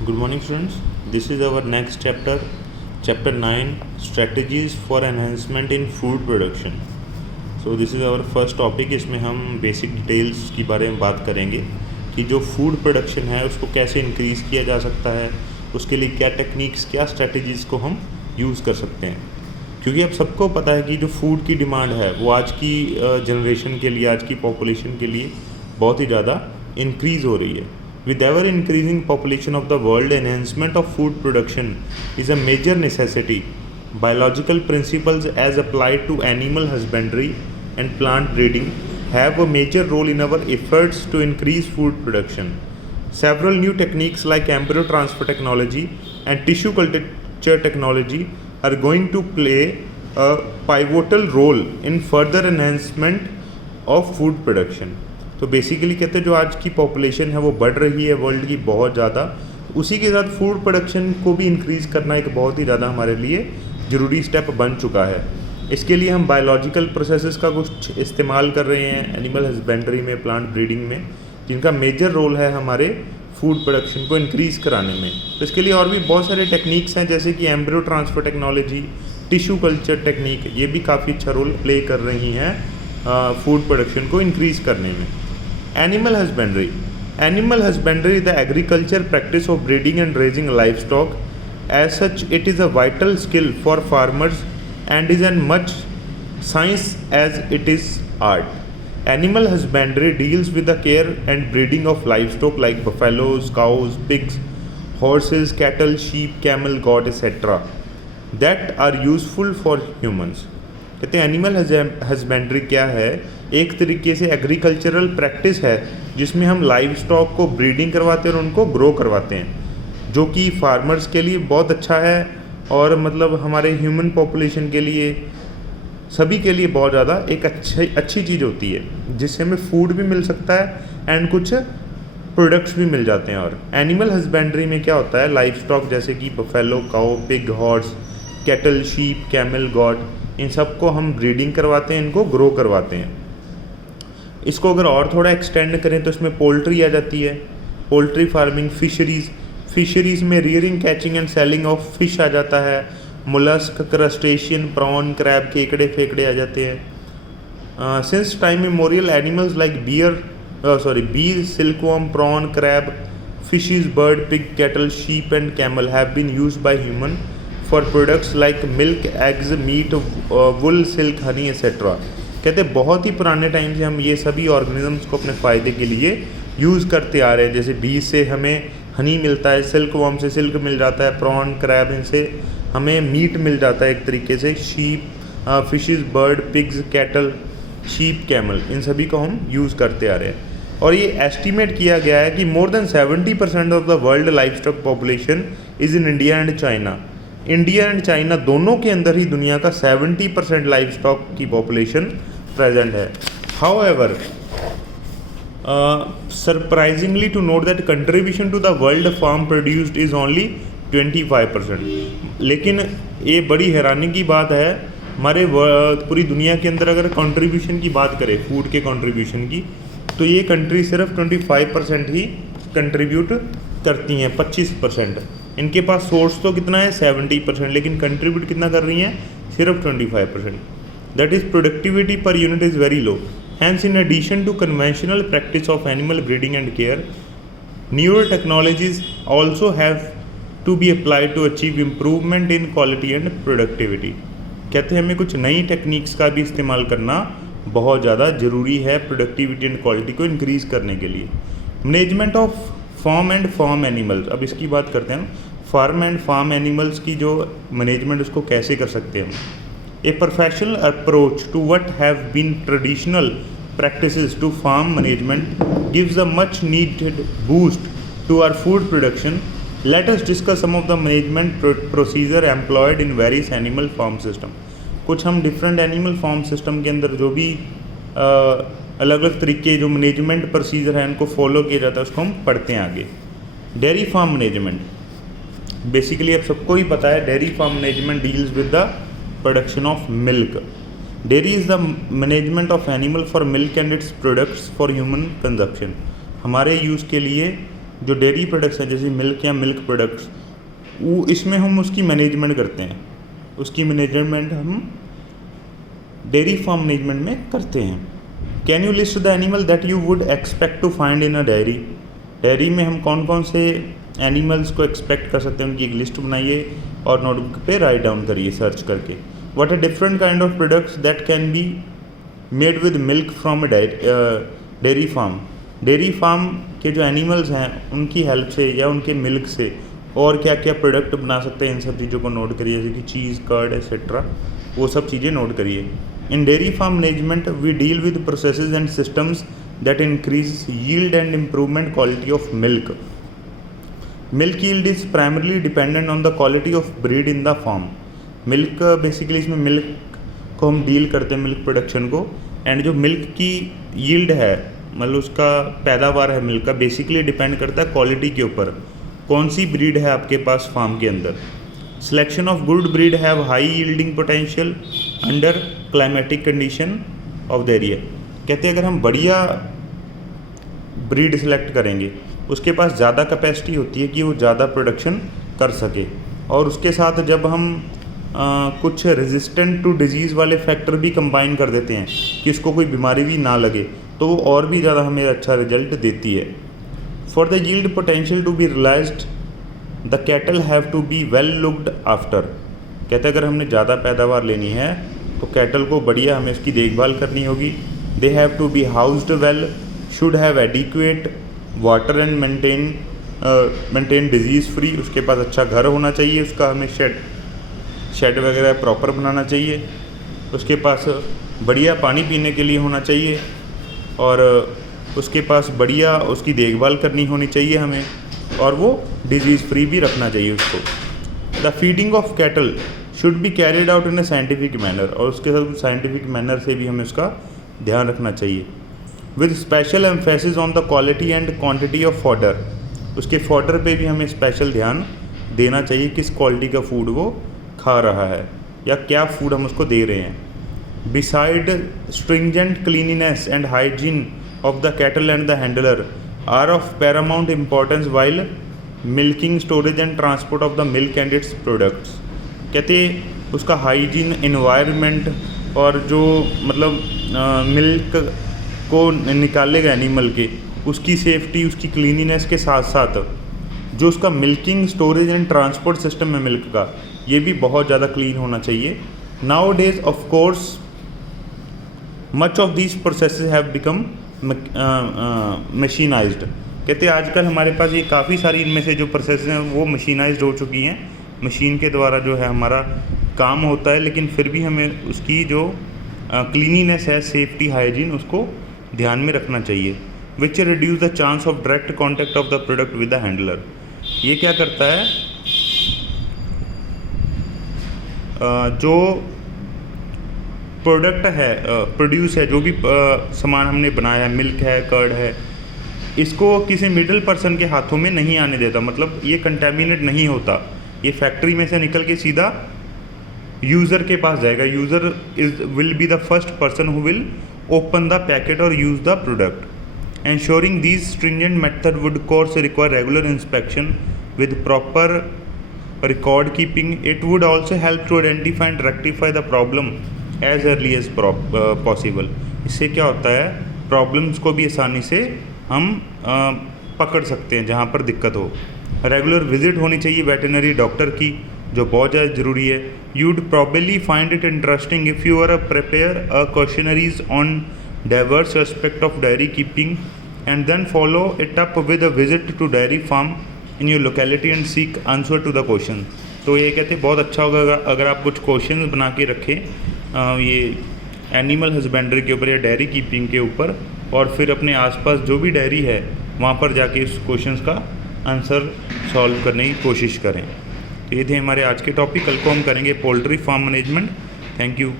Good morning, students. This is our next chapter, chapter 9, strategies for enhancement in food production. So this is our first topic. इसमें हम basic details के बारे में बात करेंगे कि जो फूड प्रोडक्शन है उसको कैसे इंक्रीज़ किया जा सकता है, उसके लिए क्या टेक्निक्स, क्या स्ट्रेटजीज़ को हम यूज़ कर सकते हैं। क्योंकि अब सबको पता है कि जो फूड की डिमांड है वो आज की जनरेशन के लिए, आज की पॉपुलेशन के लिए बहुत ही ज़्यादा इंक्रीज़ हो रही है। With ever increasing population of the world, enhancement of food production is a major necessity. Biological principles as applied to animal husbandry and plant breeding have a major role in our efforts to increase food production. Several new techniques like embryo transfer technology and tissue culture technology are going to play a pivotal role in further enhancement of food production. तो basically कहते हैं जो आज की population है वो बढ़ रही है वर्ल्ड की बहुत ज़्यादा, उसी के साथ फूड प्रोडक्शन को भी इंक्रीज़ करना एक बहुत ही ज़्यादा हमारे लिए ज़रूरी स्टेप बन चुका है। इसके लिए हम बायोलॉजिकल प्रोसेसेस का कुछ इस्तेमाल कर रहे हैं एनिमल हस्बेंड्री में, प्लांट ब्रीडिंग में, जिनका मेजर रोल है हमारे फूड प्रोडक्शन को इंक्रीज़ कराने में। तो इसके लिए और भी बहुत सारे टेक्निक्स हैं, जैसे कि embryo transfer technology, tissue culture technique, ये भी काफ़ी अच्छा रोल प्ले कर रही हैं फूड प्रोडक्शन को इंक्रीज़ करने में। Animal husbandry. Animal husbandry is the agriculture practice of breeding and raising livestock. As such, it is a vital skill for farmers and is as much science as it is art. Animal husbandry deals with the care and breeding of livestock like buffaloes, cows, pigs, horses, cattle, sheep, camel, goat, etc. that are useful for humans. कहते हैं animal husbandry क्या है? एक तरीके से agricultural practice है जिसमें हम लाइव स्टॉक को ब्रीडिंग करवाते हैं और उनको ग्रो करवाते हैं, जो कि फार्मर्स के लिए बहुत अच्छा है और मतलब हमारे ह्यूमन पॉपुलेशन के लिए, सभी के लिए बहुत ज़्यादा एक अच्छी चीज़ होती है, जिससे हमें फूड भी मिल सकता है एंड कुछ प्रोडक्ट्स भी मिल जाते हैं। और एनिमल हस्बेंड्री में क्या होता है, लाइव स्टॉक जैसे कि buffalo, cow, pig, horse, cattle, sheep, camel, goat, इन सब को हम ब्रीडिंग करवाते हैं, इनको ग्रो करवाते हैं। इसको अगर और थोड़ा एक्सटेंड करें तो इसमें पोल्ट्री आ जाती है, पोल्ट्री फार्मिंग, फिशरीज़ में rearing, catching and selling of fish आ जाता है, मोलस्क, क्रस्टेशियन, प्रॉन, क्रैब, केकड़े फेकड़े आ जाते हैं। Since time memorial animals like bees, silkworm, prawn, crab, fishes, bird, pig, cattle, sheep and camel have been used by human for products like milk, eggs, meat, wool, silk, honey etcetera. कहते हैं बहुत ही पुराने time से हम ये सभी organisms को अपने फ़ायदे के लिए यूज़ करते आ रहे हैं। जैसे बीज से हमें हनी मिलता है, सिल्क वॉर्म से सिल्क मिल जाता है, प्रॉन, क्रैब, इनसे हमें मीट मिल जाता है एक तरीके से, sheep, fishes, bird, pigs, cattle, sheep, camel, इन सभी को हम यूज़ करते आ रहे हैं। और ये एस्टिमेट किया गया है कि more than 70% of the world life stock population is in India and China. India and China दोनों के अंदर ही दुनिया का 70% लाइफ स्टॉक की पॉपुलेशन प्रेजेंट है। However, surprisingly to note that contribution to the world farm produced is only 25%। लेकिन ये बड़ी हैरानी की बात है, हमारे पूरी दुनिया के अंदर अगर कंट्रीब्यूशन की बात करें, फूड के कंट्रीब्यूशन की, तो ये कंट्री सिर्फ 25% ही कंट्रीब्यूट करती हैं, 25%। इनके पास सोर्स तो कितना है, 70%, लेकिन कंट्रीब्यूट कितना कर रही हैं, सिर्फ 25%। That is productivity per unit is very low. Hence in addition to conventional practice of animal breeding and care, newer technologies also have to be applied to achieve improvement in quality and productivity. कहते हैं हमें कुछ नई techniques का भी इस्तेमाल करना बहुत ज़्यादा ज़रूरी है प्रोडक्टिविटी एंड क्वालिटी को इंक्रीज़ करने के लिए। Management of farm and farm animals, अब इसकी बात करते हैं। फार्म एंड फार्म एनिमल्स की जो मैनेजमेंट उसको कैसे कर सकते हैं हम। A professional approach to what have been traditional practices to farm management gives a much needed boost to our food production. Let us discuss some of the management procedure employed in various animal farm system. कुछ हम different animal farm system के अंदर जो भी अलग अलग तरीके जो मैनेजमेंट प्रोसीजर है इनको फॉलो किया जाता है, उसको हम पढ़ते हैं आगे। डेयरी फार्म मैनेजमेंट, बेसिकली अब सबको ही पता है, dairy farm management deals with the production of milk. Dairy is the management of animal for milk and its products for human consumption. हमारे यूज़ के लिए जो डेयरी प्रोडक्ट्स हैं जैसे मिल्क या मिल्क प्रोडक्ट्स, वो इसमें हम उसकी मैनेजमेंट करते हैं, उसकी मैनेजमेंट हम डेयरी फार्म मैनेजमेंट में करते हैं। Can you list the animal that you would expect to find in a dairy? Dairy में हम कौन कौन से एनिमल्स को एक्सपेक्ट कर सकते हैं, उनकी एक लिस्ट बनाइए और नोटबुक पे राइट डाउन करिए सर्च करके। What are different kind of products that can be made with milk from dairy farm? Dairy farm के जो एनिमल्स हैं उनकी हेल्प से या उनके मिल्क से और क्या क्या प्रोडक्ट बना सकते हैं, इन सब चीज़ों को नोट करिए, जैसे कि चीज़, कर्ड एक्सेट्रा, वो सब चीज़ें नोट करिए। In dairy farm management we deal with processes and systems that increase yield and improvement quality of milk. Milk yield is primarily dependent on the quality of breed in the farm. Milk basically इसमें milk को हम deal करते हैं, milk production को, and जो milk की yield है मतलब उसका पैदावार है मिल्क का, बेसिकली डिपेंड करता है क्वालिटी के ऊपर, कौन सी ब्रीड है आपके पास फार्म के अंदर। Selection of good breed have high yielding potential under climatic condition of the area. कहते हैं अगर हम बढ़िया ब्रीड सेलेक्ट करेंगे, उसके पास ज़्यादा कैपेसिटी होती है कि वो ज़्यादा प्रोडक्शन कर सके, और उसके साथ जब हम कुछ रेजिस्टेंट टू डिजीज़ वाले फैक्टर भी कंबाइन कर देते हैं कि इसको कोई बीमारी भी ना लगे, तो वो और भी ज़्यादा हमें अच्छा रिजल्ट देती है। For the yield potential to be realized the cattle have to be well looked after. कहते हैं अगर हमने ज़्यादा पैदावार लेनी है तो कैटल को बढ़िया हमें इसकी देखभाल करनी होगी। They have to be housed well, should have adequate water and maintain disease free. उसके पास अच्छा घर होना चाहिए, उसका हमें शेड वगैरह प्रॉपर बनाना चाहिए, उसके पास बढ़िया पानी पीने के लिए होना चाहिए, और उसके पास बढ़िया उसकी देखभाल करनी होनी चाहिए हमें, और वो डिजीज़ फ्री भी रखना चाहिए उसको। The feeding of cattle should be carried out in a scientific manner, और उसके साथ साइंटिफिक मैनर से भी हमें उसका ध्यान रखना चाहिए। With special emphasis on the quality and quantity of fodder. उसके फॉडर पे भी हमें स्पेशल ध्यान देना चाहिए, किस क्वालिटी का फूड वो खा रहा है या क्या फूड हम उसको दे रहे हैं। Beside stringent cleanliness and hygiene of the cattle and the handler are of paramount importance while milking, storage and transport of the milk and its products। कहते उसका हाइजीन, इन्वायरमेंट, और जो मतलब मिल्क को निकालेगा एनिमल के, उसकी सेफ्टी, उसकी क्लीनिनेस के साथ साथ जो उसका milking, storage and transport system है मिल्क का, ये भी बहुत ज़्यादा क्लीन होना चाहिए। Nowadays of course much of these processes have become mechanised. कहते हैं आजकल हमारे पास ये काफ़ी सारी इनमें से जो प्रोसेस हैं वो मशीनाइज्ड हो चुकी हैं, मशीन के द्वारा जो है हमारा काम होता है, लेकिन फिर भी हमें उसकी जो क्लीनिनेस है, सेफ्टी, हाइजीन, उसको ध्यान में रखना चाहिए। Which reduce the chance of direct contact of the product with the handler. ये क्या करता है, जो प्रोडक्ट है, प्रोड्यूस है, जो भी सामान हमने बनाया है, मिल्क है, कर्ड है, इसको किसी मिडिल पर्सन के हाथों में नहीं आने देता, मतलब ये कंटेमिनेट नहीं होता, ये फैक्ट्री में से निकल के सीधा यूज़र के पास जाएगा। User will be the first person who will open the packet और use the product. Ensuring these stringent method would course require regular inspection with proper record keeping. It would also help to identify and rectify the problem as early as possible. इससे क्या होता है, problems को भी आसानी से हम पकड़ सकते हैं जहाँ पर दिक्कत हो। रेगुलर विजिट होनी चाहिए वेटरनरी डॉक्टर की, जो बहुत ज़्यादा ज़रूरी है। You'd probably find it interesting if you are prepare a questionnaires on diverse aspect of dairy keeping and then follow it up with a visit to dairy farm in your locality and seek answer to the question. तो ये कहते हैं बहुत अच्छा होगा अगर आप कुछ क्वेश्चन बना के रखें ये एनिमल हस्बेंड्री के ऊपर या डेयरी कीपिंग के ऊपर, और फिर अपने आसपास जो भी डेयरी है वहाँ पर जाके इस क्वेश्चंस का आंसर सॉल्व करने की कोशिश करें। तो ये थे हमारे आज के टॉपिक। कल को हम करेंगे poultry farm management. Thank you.